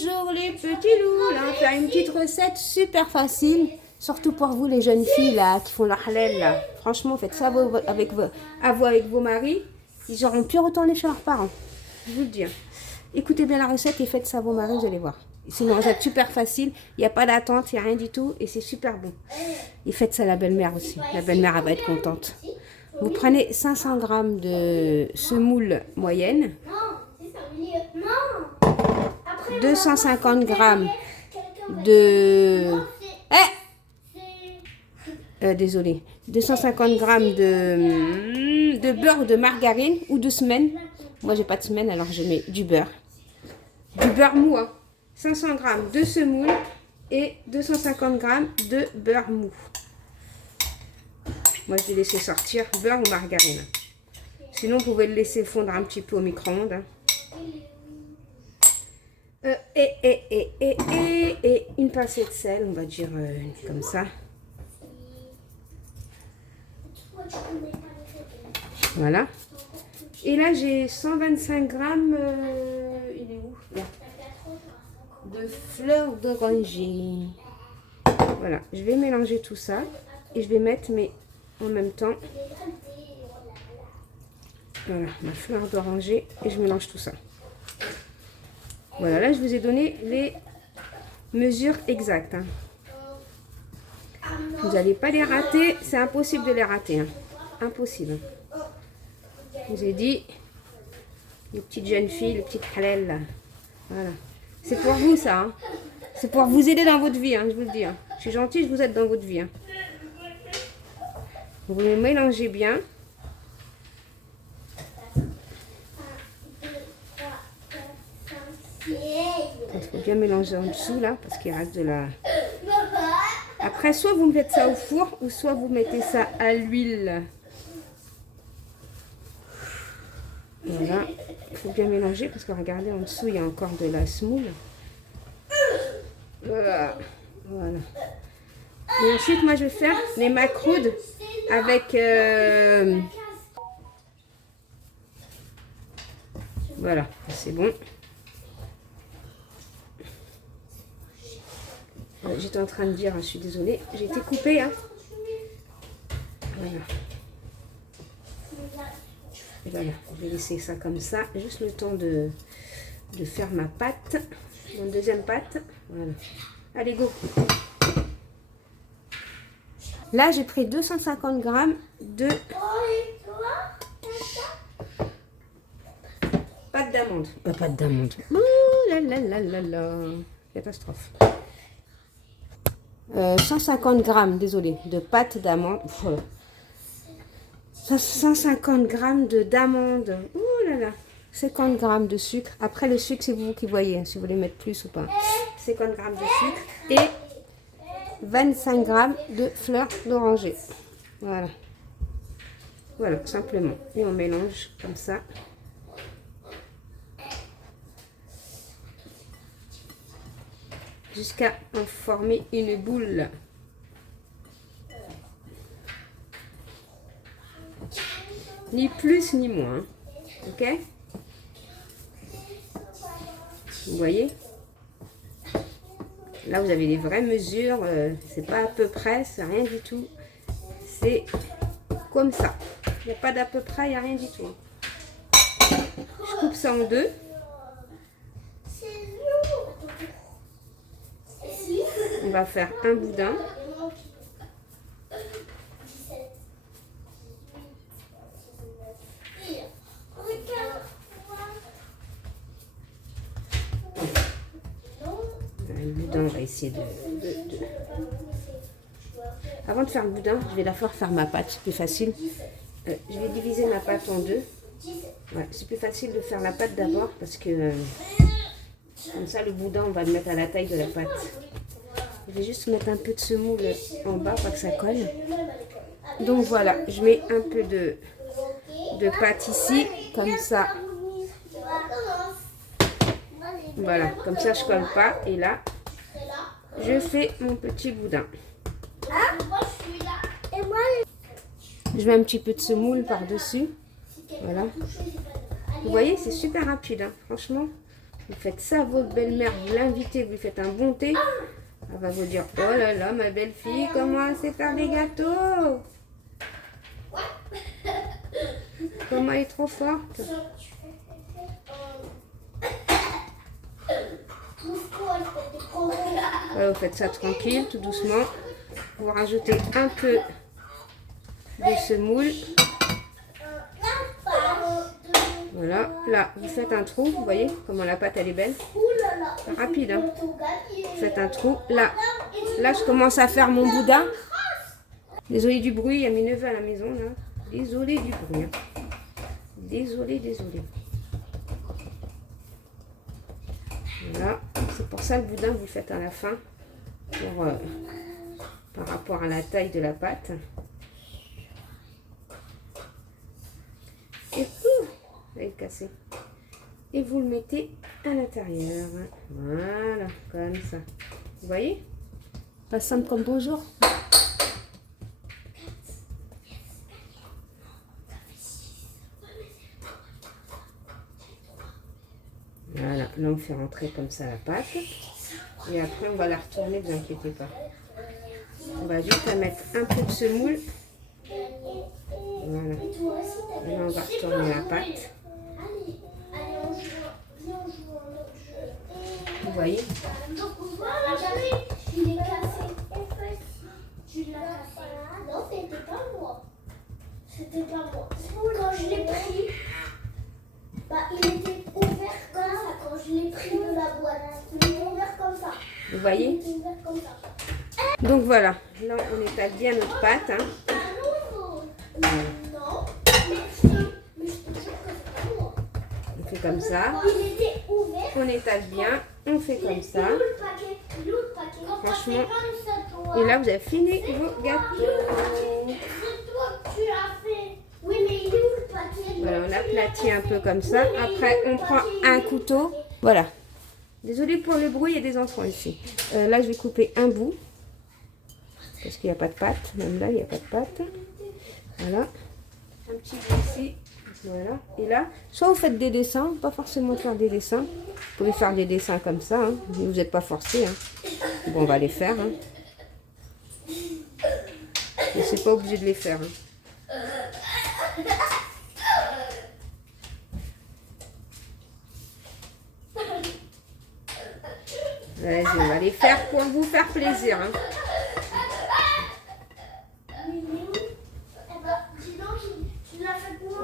Bonjour les petits loups, là on va faire une petite recette super facile, surtout pour vous les jeunes filles là qui font la halal là. Franchement faites ça avec vos maris, ils auront pu retourner chez leurs parents, je vous le dis. Écoutez bien la recette et faites ça à vos maris, vous allez voir. C'est une recette super facile, il n'y a pas d'attente, il n'y a rien du tout et c'est super bon. Et faites ça à la belle-mère aussi, la belle-mère elle va être contente. Vous prenez 500 g de semoule moyenne, 250 g de... désolé. 250 g de beurre de margarine ou de semaine. Moi, j'ai pas de semaine, alors je mets du beurre. Du beurre mou, hein. 500 g de semoule et 250 g de beurre mou. Moi, je vais laisser sortir beurre ou margarine. Sinon, vous pouvez le laisser fondre un petit peu au micro-ondes. Hein. Et une pincée de sel, on va dire comme ça. Voilà. Et là, j'ai 125 grammes, il est où là, de fleurs d'oranger. Voilà, je vais mélanger tout ça et je vais mettre, mais en même temps, voilà, ma fleur d'oranger et je mélange tout ça. Voilà, là, je vous ai donné les mesures exactes. Hein. Vous n'allez pas les rater, c'est impossible de les rater. Hein. Impossible. Je vous ai dit, les petites jeunes filles, les petites halal, là. Voilà. C'est pour vous, ça. Hein. C'est pour vous aider dans votre vie, hein, je vous le dis. Hein. Je suis gentille, je vous aide dans votre vie. Hein. Vous les mélangez bien. Il faut bien mélanger en dessous, là, parce qu'il reste de la... Après, soit vous mettez ça au four, ou soit vous mettez ça à l'huile. Voilà. Il faut bien mélanger, parce que regardez, en dessous, il y a encore de la semoule. Voilà. Voilà. Et ensuite, moi, je vais faire les macroudes avec... Voilà, c'est bon. J'étais en train de dire, je suis désolée, j'ai été coupée. Hein. Voilà. Et voilà, je vais laisser ça comme ça, juste le temps de faire ma pâte, mon deuxième pâte. Voilà. Allez, go. Là, j'ai pris 250 g de pâte d'amande. Pâte d'amande. Oh là là là là là. Catastrophe. 150 g, désolé, de pâte d'amande. Voilà. 150 g d'amande. Oh là là. 50 g de sucre. Après, le sucre, c'est vous qui voyez, hein, si vous voulez mettre plus ou pas. 50 g de sucre et 25 g de fleurs d'oranger. Voilà. Voilà, simplement. Et on mélange comme ça. Jusqu'à en former une boule. Ni plus ni moins. Ok? Vous voyez? Là, vous avez les vraies mesures. C'est pas à peu près, c'est rien du tout. C'est comme ça. Il n'y a pas d'à peu près, il n'y a rien du tout. Je coupe ça en deux. On va faire un boudin. Le boudin, on va essayer de... Avant de faire le boudin, je vais d'abord faire ma pâte, c'est plus facile. Je vais diviser ma pâte en deux. Ouais, c'est plus facile de faire la pâte d'abord parce que comme ça, le boudin, on va le mettre à la taille de la pâte. Je vais juste mettre un peu de semoule en bas pour que ça colle. Donc voilà, je mets un peu de pâte ici, comme ça. Voilà, comme ça je colle pas. Et là, je fais mon petit boudin. Je mets un petit peu de semoule par-dessus. Voilà. Vous voyez, c'est super rapide, hein. Franchement. Vous faites ça à votre belle-mère, vous l'invitez, vous lui faites un bon thé. Elle va vous dire, oh là là, ma belle-fille, comment elle sait faire des gâteaux? Comment elle est trop forte. Voilà, vous faites ça tranquille, tout doucement. Vous rajoutez un peu de semoule. Voilà, là, vous faites un trou, vous voyez comment la pâte elle est belle. Rapide, hein. Vous faites un trou. Là, je commence à faire mon boudin. Désolée du bruit, il y a mes neveux à la maison, là. Désolée du bruit. Hein. Désolée. Voilà, c'est pour ça le boudin, vous le faites à la fin. Par rapport à la taille de la pâte. Et vous allez le casser. Et vous le mettez à l'intérieur. Voilà, comme ça. Vous voyez? Pas simple comme bonjour. Voilà, là on fait rentrer comme ça la pâte. Et après on va la retourner, ne vous inquiétez pas. On va juste mettre un peu de semoule. Voilà. Et là on va retourner la pâte. Vous voyez? Il est cassé. Tu l'as cassé. Non, c'était pas moi. C'était pas moi. Quand je l'ai pris, il était ouvert comme ça. Quand je l'ai pris de la boîte, il était ouvert comme ça. Vous voyez? Il était ouvert comme ça. Donc voilà, là on étale bien notre pâte. Hein. Non, mais je te jure que c'est pas moi. On fait comme ça. Il était ouvert. On étale bien. On fait comme ça. Il est où le paquet? Il est où le paquet? Franchement. Comme ça, toi. Et là vous avez fini vos gâteaux. C'est toi que tu as fait. Oui, mais il est où le paquet? Voilà, on aplatit un peu comme ça. Après, on prend un couteau. Voilà. Désolée pour le bruit, il y a des enfants ici. Là, je vais couper un bout. Parce qu'il n'y a pas de pâte. Même là, il n'y a pas de pâte. Voilà. Un petit bout ici. Voilà. Et là, soit vous faites des dessins, pas forcément faire des dessins. Vous pouvez faire des dessins comme ça. Hein. Mais vous n'êtes pas forcé. Hein. Bon, on va les faire. Hein. Mais c'est pas obligé de les faire. Hein. Vas-y, on va les faire pour vous faire plaisir. Hein.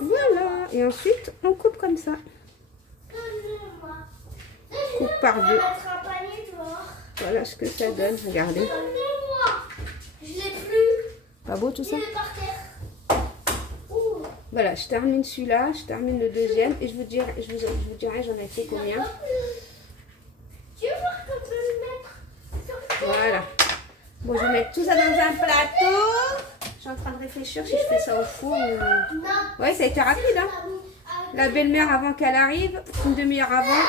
Voilà, et ensuite on coupe comme ça. Coupe par deux. Voilà ce que ça donne, regardez. Je l'ai plus. Pas beau tout ça? Il est par terre. Voilà, je termine celui-là, je termine le deuxième et je vous dirai j'en ai fait combien. Tu veux voir qu'on peut le mettre? Voilà. Bon, je vais mettre tout ça dans un plateau. Je suis en train de réfléchir si je fais ça au four ou... Ouais, ça a été rapide, hein. La belle-mère, avant qu'elle arrive, une demi-heure avant,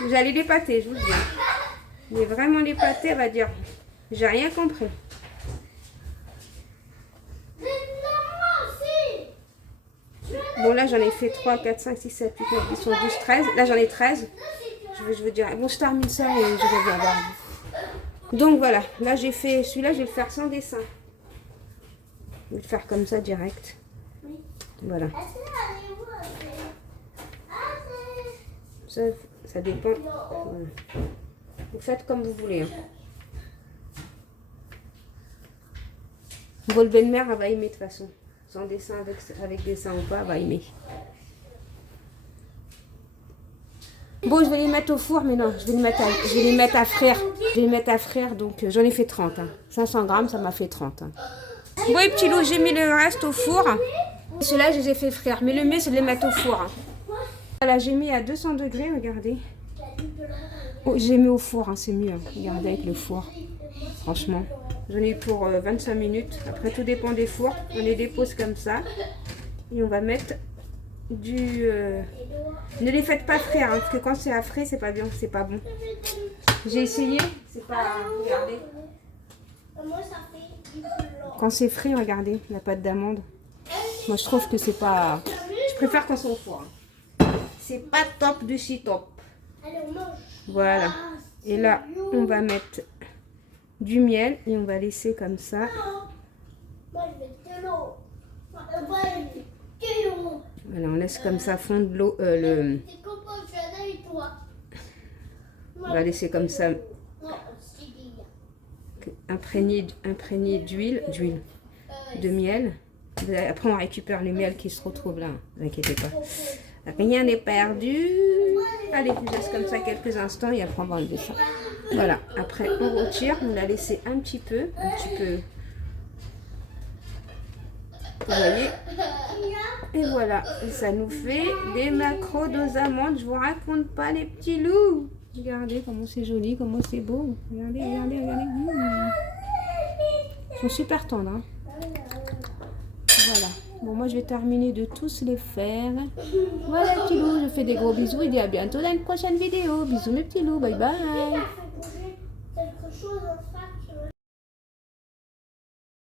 vous allez l'épater, je vous le dis. Mais vraiment l'épater, elle va dire, j'ai rien compris. Bon, là, j'en ai fait 3, 4, 5, 6, 7, 8, 9, ils sont 12, 13. Là, j'en ai 13. Je veux dire, bon, je termine ça et je reviens vers vous. Donc, voilà. Là, j'ai fait celui-là, je vais le faire sans dessin. Je vais le faire comme ça, direct. Voilà. Ça dépend. Voilà. Vous faites comme vous voulez. Hein. Votre belle-mère, elle va aimer de toute façon. Sans dessin, avec dessin ou pas, elle va aimer. Bon, je vais les mettre au four, mais non, je vais les mettre à frire. Je vais les mettre à frire, donc j'en ai fait 30. Hein. 500 grammes, ça m'a fait 30. Hein. Bon, les petits loups, j'ai mis le reste au four. Ceux-là, je les ai fait frire. Mais le mieux, c'est de les mettre au four. Hein. Voilà, j'ai mis à 200 degrés, regardez. Oh, j'ai mis au four, hein, c'est mieux. Hein. Regardez avec le four. Franchement. J'en ai pour 25 minutes. Après, tout dépend des fours. On les dépose comme ça. Et on va mettre du... Ne les faites pas frire, hein, parce que quand c'est à frais, c'est pas bien, c'est pas bon. J'ai essayé, c'est pas... Regardez. Quand c'est frit, regardez, la pâte d'amande. Moi, je trouve que c'est pas... Je préfère quand c'est au four. Hein. c'est pas top de chez top. Allez, on mange. Voilà. Et là, on va mettre du miel et on va laisser comme ça. Moi, je vais de l'eau. Moi, je vais de l'eau. Voilà, on laisse comme ça fondre l'eau. Le... C'est comme ça, et toi. On va laisser comme ça Non, c'est bien. imprégné d'huile, de miel. Après, on récupère le miel qui se retrouve là. Ne vous inquiétez pas. Rien n'est perdu. Allez, je laisse comme ça quelques instants et après on va enlever ça. Voilà. Après, on retire. On l'a laissé un petit peu. Vous voyez? Et voilà. Et ça nous fait des maquereaux aux amandes. Je vous raconte pas les petits loups. Regardez comment c'est joli, comment c'est beau. Regardez, regardez, regardez. Ils sont super tendres. Hein. Voilà. Bon, moi, je vais terminer de tous les faire. Voilà, petits loups. Je fais des gros bisous et dis à bientôt dans une prochaine vidéo. Bisous, mes petits loups. Bye bye.